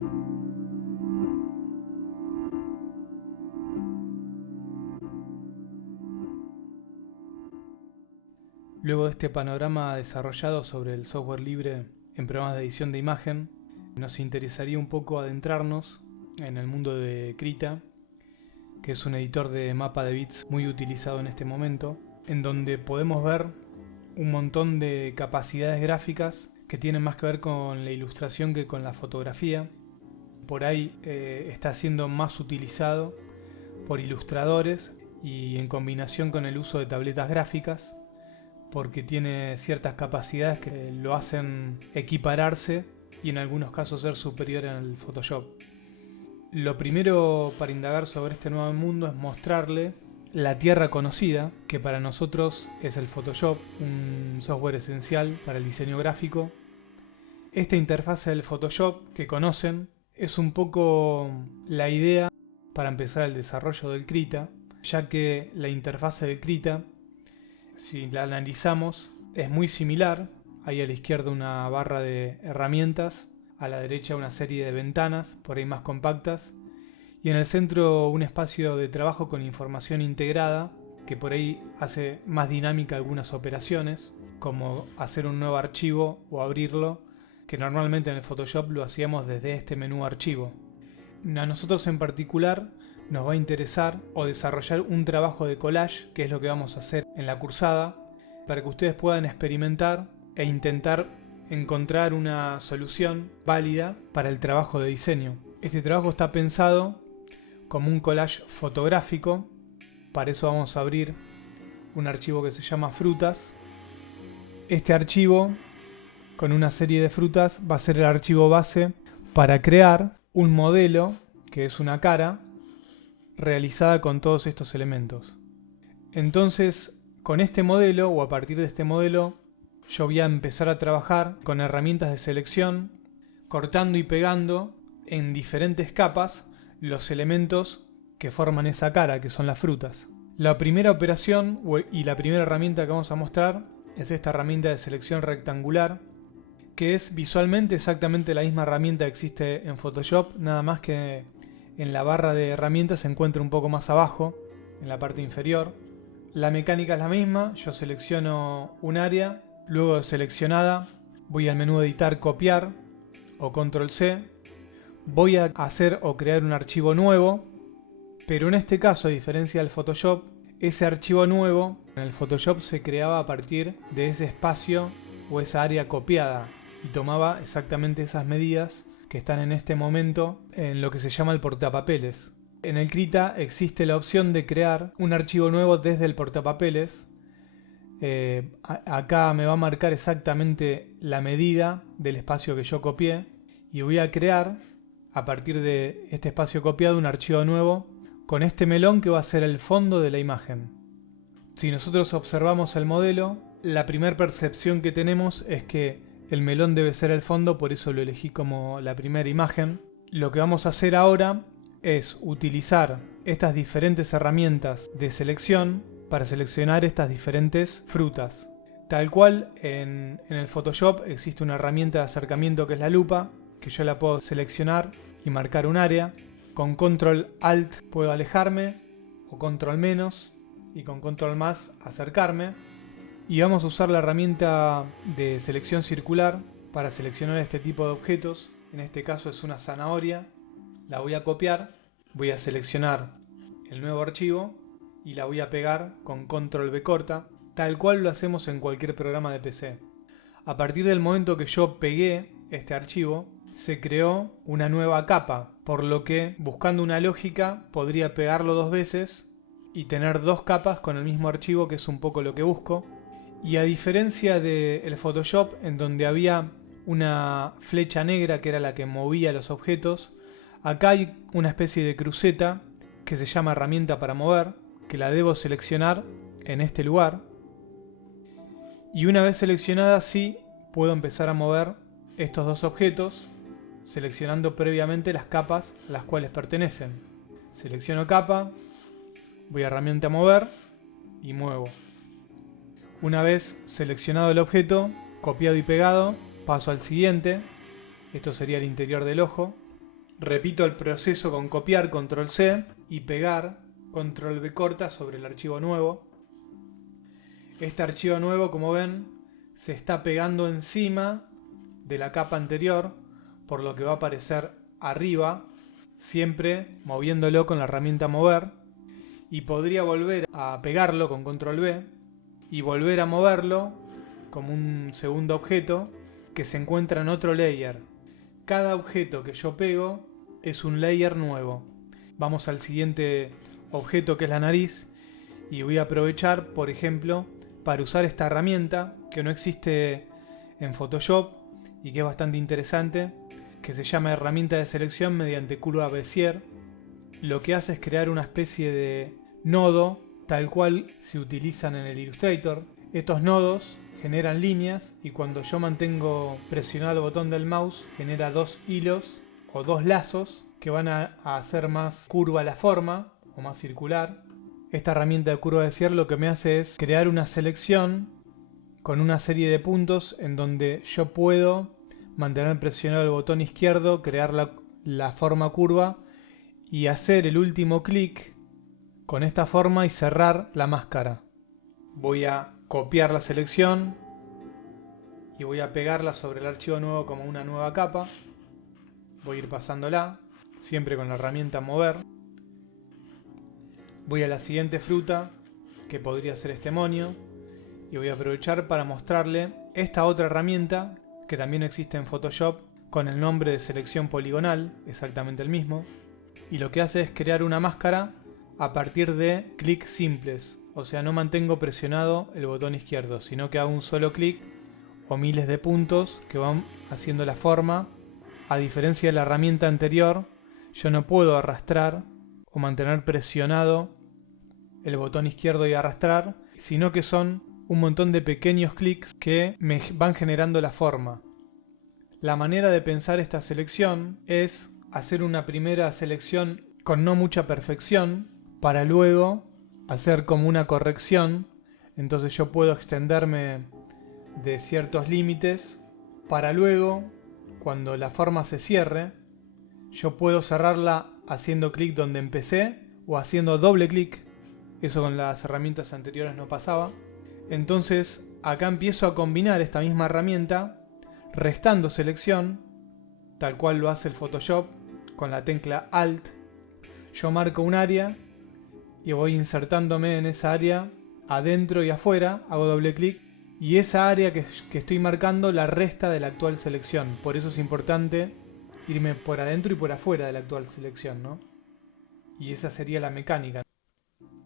Luego de este panorama desarrollado sobre el software libre en programas de edición de imagen, nos interesaría un poco adentrarnos en el mundo de Krita, que es un editor de mapa de bits muy utilizado en este momento, en donde podemos ver un montón de capacidades gráficas que tienen más que ver con la ilustración que con la fotografía. Por ahí está siendo más utilizado por ilustradores y en combinación con el uso de tabletas gráficas, porque tiene ciertas capacidades que lo hacen equipararse y en algunos casos ser superior al Photoshop. Lo primero para indagar sobre este nuevo mundo es mostrarle la tierra conocida, que para nosotros es el Photoshop, un software esencial para el diseño gráfico. Esta interfase del Photoshop que conocen es un poco la idea para empezar el desarrollo del Krita, ya que la interfase del Krita, si la analizamos, es muy similar. Hay a la izquierda una barra de herramientas, a la derecha una serie de ventanas, por ahí más compactas, y en el centro un espacio de trabajo con información integrada, que por ahí hace más dinámica algunas operaciones, como hacer un nuevo archivo o abrirlo, que normalmente en el Photoshop lo hacíamos desde este menú archivo. A nosotros en particular nos va a interesar o desarrollar un trabajo de collage, que es lo que vamos a hacer en la cursada, para que ustedes puedan experimentar e intentar encontrar una solución válida para el trabajo de diseño. Este trabajo está pensado como un collage fotográfico. Para eso vamos a abrir un archivo que se llama frutas. Este archivo, con una serie de frutas, va a ser el archivo base para crear un modelo, que es una cara, realizada con todos estos elementos. Entonces, con este modelo, o a partir de este modelo, yo voy a empezar a trabajar con herramientas de selección, cortando y pegando en diferentes capas los elementos que forman esa cara, que son las frutas. La primera operación y la primera herramienta que vamos a mostrar es esta herramienta de selección rectangular, que es visualmente exactamente la misma herramienta que existe en Photoshop, nada más que en la barra de herramientas se encuentra un poco más abajo, en la parte inferior. La mecánica es la misma. Yo selecciono un área, luego de seleccionada voy al menú editar, copiar o control C. Voy a hacer o crear un archivo nuevo, pero en este caso, a diferencia del Photoshop, ese archivo nuevo en el Photoshop se creaba a partir de ese espacio o esa área copiada y tomaba exactamente esas medidas que están en este momento en lo que se llama el portapapeles. En el Krita existe la opción de crear un archivo nuevo desde el portapapeles. Acá me va a marcar exactamente la medida del espacio que yo copié y voy a crear a partir de este espacio copiado un archivo nuevo con este melón que va a ser el fondo de la imagen. Si nosotros observamos el modelo, la primera percepción que tenemos es que el melón debe ser el fondo, por eso lo elegí como la primera imagen. Lo que vamos a hacer ahora es utilizar estas diferentes herramientas de selección para seleccionar estas diferentes frutas. Tal cual en el Photoshop existe una herramienta de acercamiento que es la lupa, que yo la puedo seleccionar y marcar un área. Con control alt puedo alejarme, o control menos, y con control más acercarme. Y vamos a usar la herramienta de selección circular para seleccionar este tipo de objetos. En este caso es una zanahoria. La voy a copiar, voy a seleccionar el nuevo archivo y la voy a pegar con control V corta, tal cual lo hacemos en cualquier programa de PC. A partir del momento que yo pegué este archivo, se creó una nueva capa, por lo que, buscando una lógica, podría pegarlo dos veces y tener dos capas con el mismo archivo, que es un poco lo que busco. Y a diferencia del Photoshop, en donde había una flecha negra que era la que movía los objetos, acá hay una especie de cruceta que se llama herramienta para mover, que la debo seleccionar en este lugar. Y una vez seleccionada, sí puedo empezar a mover estos dos objetos, seleccionando previamente las capas a las cuales pertenecen. Selecciono capa, voy a herramienta mover y muevo. Una vez seleccionado el objeto, copiado y pegado, paso al siguiente. Esto sería el interior del ojo. Repito el proceso con copiar, control C, y pegar, control V corta, sobre el archivo nuevo. Este archivo nuevo, como ven, se está pegando encima de la capa anterior, por lo que va a aparecer arriba, siempre moviéndolo con la herramienta mover, y podría volver a pegarlo con control V y volver a moverlo como un segundo objeto que se encuentra en otro layer. Cada objeto que yo pego es un layer nuevo. Vamos al siguiente objeto, que es la nariz, y voy a aprovechar, por ejemplo, para usar esta herramienta que no existe en Photoshop y que es bastante interesante, que se llama herramienta de selección mediante curva Bézier. Lo que hace es crear una especie de nodo tal cual se utilizan en el Illustrator. Estos nodos generan líneas y cuando yo mantengo presionado el botón del mouse genera dos hilos o dos lazos que van a hacer más curva la forma o más circular. Esta herramienta de curva Bézier lo que me hace es crear una selección con una serie de puntos en donde yo puedo mantener presionado el botón izquierdo, crear la forma curva y hacer el último clic con esta forma y cerrar la máscara. Voy a copiar la selección y voy a pegarla sobre el archivo nuevo como una nueva capa. Voy a ir pasándola, siempre con la herramienta mover. Voy a la siguiente fruta, que podría ser este monio, y voy a aprovechar para mostrarle esta otra herramienta que también existe en Photoshop con el nombre de selección poligonal, exactamente el mismo, y lo que hace es crear una máscara a partir de clics simples. O sea, no mantengo presionado el botón izquierdo, sino que hago un solo clic o miles de puntos que van haciendo la forma. A diferencia de la herramienta anterior, yo no puedo arrastrar o mantener presionado el botón izquierdo y arrastrar, sino que son un montón de pequeños clics que me van generando la forma. La manera de pensar esta selección es hacer una primera selección con no mucha perfección, para luego hacer como una corrección. Entonces yo puedo extenderme de ciertos límites para luego, cuando la forma se cierre, yo puedo cerrarla haciendo clic donde empecé o haciendo doble clic. Eso con las herramientas anteriores no pasaba. Entonces acá empiezo a combinar esta misma herramienta restando selección, tal cual lo hace el Photoshop con la tecla Alt. Yo marco un área y voy insertándome en esa área adentro y afuera, hago doble clic y esa área que estoy marcando la resta de la actual selección. Por eso es importante irme por adentro y por afuera de la actual selección, ¿no? Y esa sería la mecánica.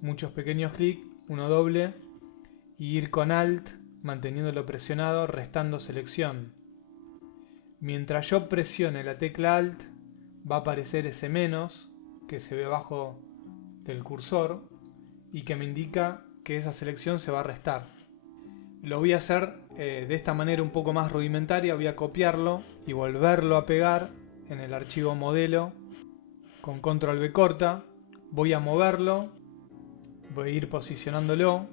Muchos pequeños clics, uno doble, y ir con Alt, manteniéndolo presionado, restando selección. Mientras yo presione la tecla Alt, va a aparecer ese menos que se ve abajo del cursor y que me indica que esa selección se va a restar. Lo voy a hacer de esta manera un poco más rudimentaria. Voy a copiarlo y volverlo a pegar en el archivo modelo con control V corta. Voy a moverlo, voy a ir posicionándolo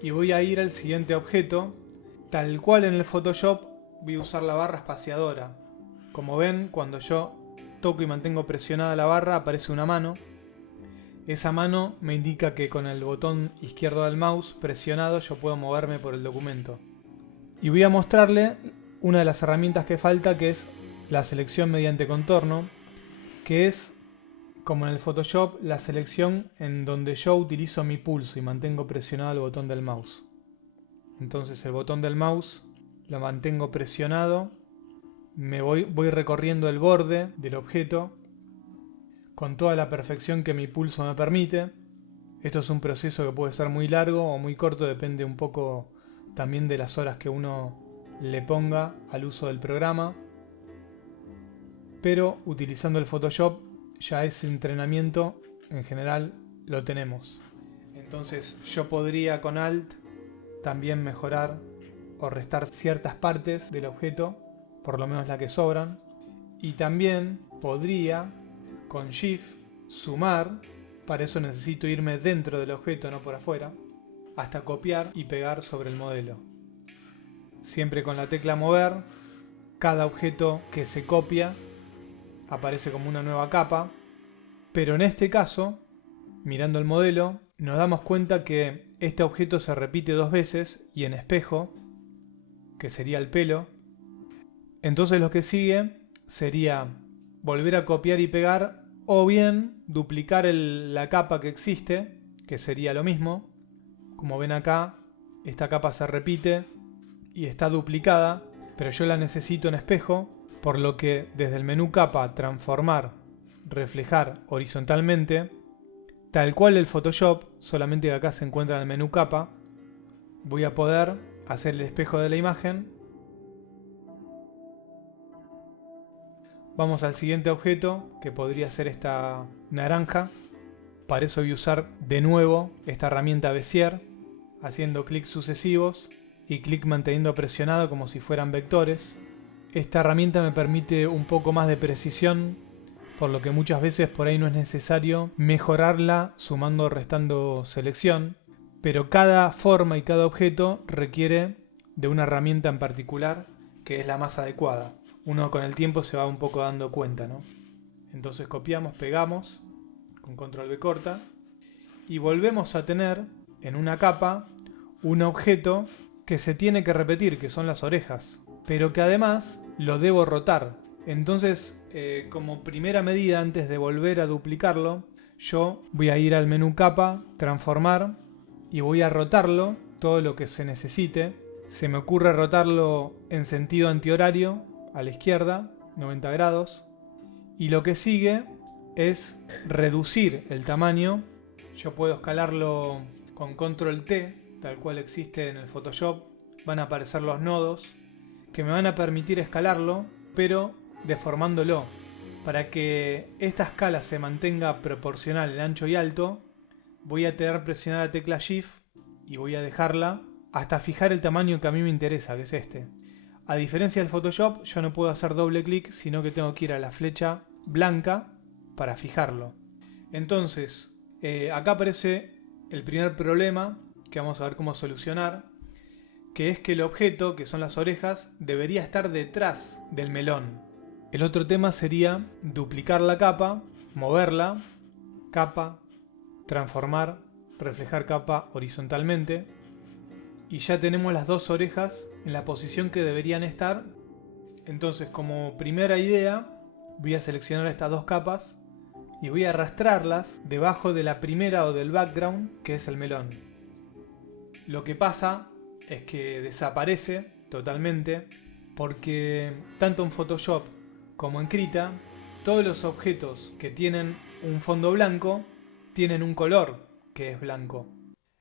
y voy a ir al siguiente objeto. Tal cual en el Photoshop voy a usar la barra espaciadora. Como ven, cuando yo toco y mantengo presionada la barra aparece una mano. Esa mano me indica que con el botón izquierdo del mouse presionado yo puedo moverme por el documento. Y voy a mostrarle una de las herramientas que falta, que es la selección mediante contorno, que es, como en el Photoshop, la selección en donde yo utilizo mi pulso y mantengo presionado el botón del mouse. Entonces el botón del mouse lo mantengo presionado, voy recorriendo el borde del objeto con toda la perfección que mi pulso me permite. Esto es un proceso que puede ser muy largo o muy corto, depende un poco también de las horas que uno le ponga al uso del programa. Pero utilizando el Photoshop ya ese entrenamiento en general lo tenemos. Entonces yo podría con Alt también mejorar o restar ciertas partes del objeto, por lo menos las que sobran. Y también podría con Shift sumar, para eso necesito irme dentro del objeto, no por afuera, hasta copiar y pegar sobre el modelo. Siempre con la tecla mover, cada objeto que se copia aparece como una nueva capa. Pero en este caso, mirando el modelo, nos damos cuenta que este objeto se repite 2 veces y en espejo, que sería el pelo. Entonces lo que sigue sería volver a copiar y pegar, o bien duplicar la capa que existe, que sería lo mismo. Como ven acá, esta capa se repite y está duplicada, pero yo la necesito en espejo, por lo que desde el menú capa, transformar, reflejar horizontalmente, tal cual el Photoshop, solamente que acá se encuentra en el menú capa, voy a poder hacer el espejo de la imagen. Vamos al siguiente objeto, que podría ser esta naranja. Para eso voy a usar de nuevo esta herramienta Bezier, haciendo clics sucesivos y clic manteniendo presionado como si fueran vectores. Esta herramienta me permite un poco más de precisión, por lo que muchas veces por ahí no es necesario mejorarla sumando o restando selección, pero cada forma y cada objeto requiere de una herramienta en particular que es la más adecuada. Uno con el tiempo se va un poco dando cuenta, ¿no? Entonces copiamos, pegamos con control V corta y volvemos a tener en una capa un objeto que se tiene que repetir, que son las orejas, pero que además lo debo rotar. Entonces, como primera medida, antes de volver a duplicarlo, yo voy a ir al menú capa, transformar, y voy a rotarlo todo lo que se necesite. Se me ocurre rotarlo en sentido antihorario, a la izquierda, 90 grados. Y lo que sigue es reducir el tamaño. Yo puedo escalarlo con control T, tal cual existe en el Photoshop. Van a aparecer los nodos que me van a permitir escalarlo, pero deformándolo. Para que esta escala se mantenga proporcional en ancho y alto, voy a tener presionada la tecla Shift y voy a dejarla hasta fijar el tamaño que a mí me interesa, que es este. A diferencia del Photoshop, yo no puedo hacer doble clic, sino que tengo que ir a la flecha blanca para fijarlo. Entonces, acá aparece el primer problema que vamos a ver cómo solucionar, que es que el objeto, que son las orejas, debería estar detrás del melón. El otro tema sería duplicar la capa, moverla, capa, transformar, reflejar capa horizontalmente, y ya tenemos las dos orejas en la posición que deberían estar. Entonces, como primera idea, voy a seleccionar estas dos capas y voy a arrastrarlas debajo de la primera o del background, que es el melón. Lo que pasa es que desaparece totalmente, porque tanto en Photoshop como en Krita, todos los objetos que tienen un fondo blanco tienen un color que es blanco.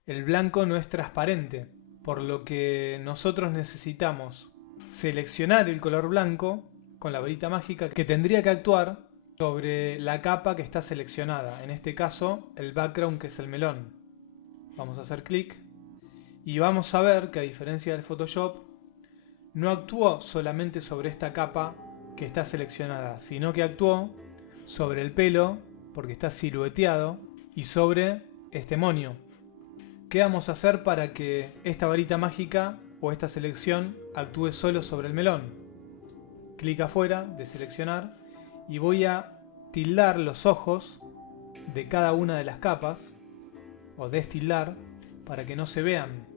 El blanco no es transparente, por lo que nosotros necesitamos seleccionar el color blanco con la varita mágica, que tendría que actuar sobre la capa que está seleccionada, en este caso el background, que es el melón. Vamos a hacer clic y vamos a ver que, a diferencia del Photoshop, no actuó solamente sobre esta capa que está seleccionada, sino que actuó sobre el pelo, porque está silueteado, y sobre este monio. ¿Qué vamos a hacer para que esta varita mágica o esta selección actúe solo sobre el melón? Clic afuera de seleccionar y voy a tildar los ojos de cada una de las capas, o destildar, para que no se vean.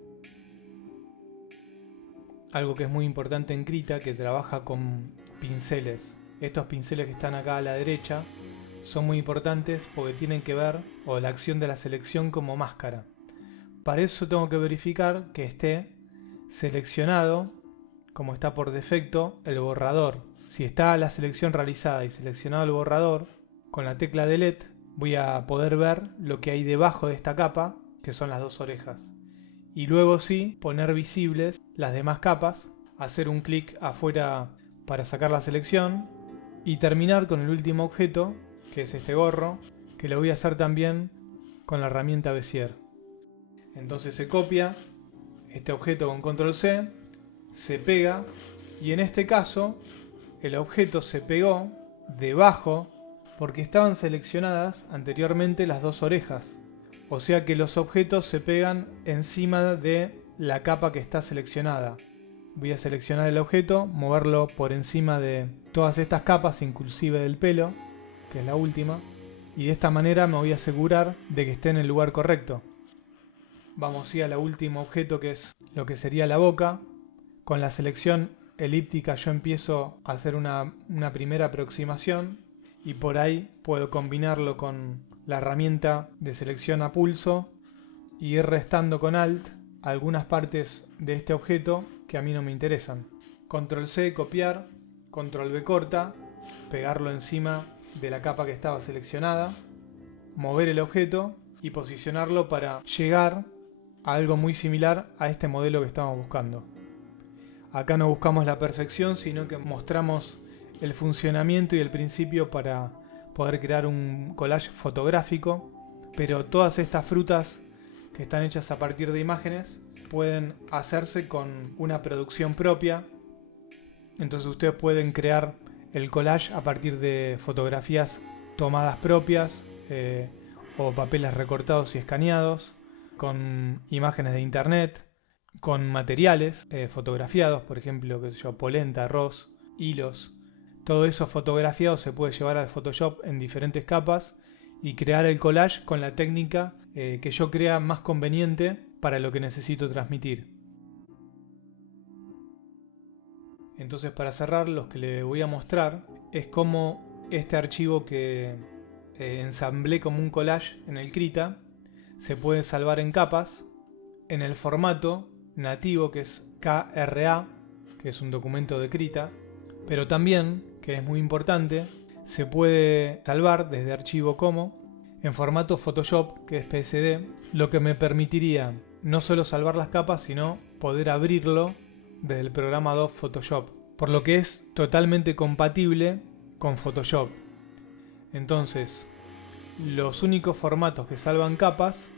Algo que es muy importante en Krita, que trabaja con pinceles. Estos pinceles que están acá a la derecha son muy importantes porque tienen que ver, o la acción de la selección, como máscara. Para eso tengo que verificar que esté seleccionado, como está por defecto, el borrador. Si está la selección realizada y seleccionado el borrador, con la tecla Delete voy a poder ver lo que hay debajo de esta capa, que son las dos orejas. Y luego sí, poner visibles las demás capas, hacer un clic afuera para sacar la selección y terminar con el último objeto, que es este gorro, que lo voy a hacer también con la herramienta Bezier. Entonces se copia este objeto con control C, se pega, y en este caso el objeto se pegó debajo porque estaban seleccionadas anteriormente las dos orejas. O sea que los objetos se pegan encima de la capa que está seleccionada. voy a seleccionar el objeto, moverlo por encima de todas estas capas, inclusive del pelo, que es la última, y de esta manera me voy a asegurar de que esté en el lugar correcto. Vamos a ir al último objeto, que es lo que sería la boca. Con la selección elíptica yo empiezo a hacer una primera aproximación y por ahí puedo combinarlo con la herramienta de selección a pulso y ir restando con Alt algunas partes de este objeto que a mí no me interesan. Control C, copiar, Control V corta, pegarlo encima de la capa que estaba seleccionada, mover el objeto y posicionarlo para llegar a algo muy similar a este modelo que estamos buscando. Acá no buscamos la perfección, sino que mostramos el funcionamiento y el principio para poder crear un collage fotográfico, pero todas estas frutas que están hechas a partir de imágenes pueden hacerse con una producción propia. Entonces ustedes pueden crear el collage a partir de fotografías tomadas propias o papeles recortados y escaneados, con imágenes de internet, con materiales fotografiados, por ejemplo, qué sé yo, polenta, arroz, hilos. Todo eso fotografiado se puede llevar al Photoshop en diferentes capas y crear el collage con la técnica que yo crea más conveniente para lo que necesito transmitir. Entonces, para cerrar, lo que le voy a mostrar es cómo este archivo que ensamblé como un collage en el Krita se puede salvar en capas en el formato nativo, que es KRA, que es un documento de Krita, pero también, que es muy importante, se puede salvar desde archivo como en formato Photoshop, que es PSD, lo que me permitiría no solo salvar las capas, sino poder abrirlo desde el programa Adobe Photoshop, por lo que es totalmente compatible con Photoshop. Entonces, los únicos formatos que salvan capas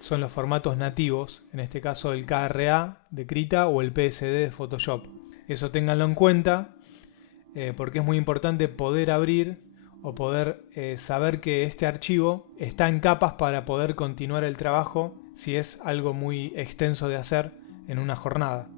son los formatos nativos, en este caso el KRA de Krita o el PSD de Photoshop. Eso ténganlo en cuenta, porque es muy importante poder abrir o poder saber que este archivo está en capas para poder continuar el trabajo si es algo muy extenso de hacer en una jornada.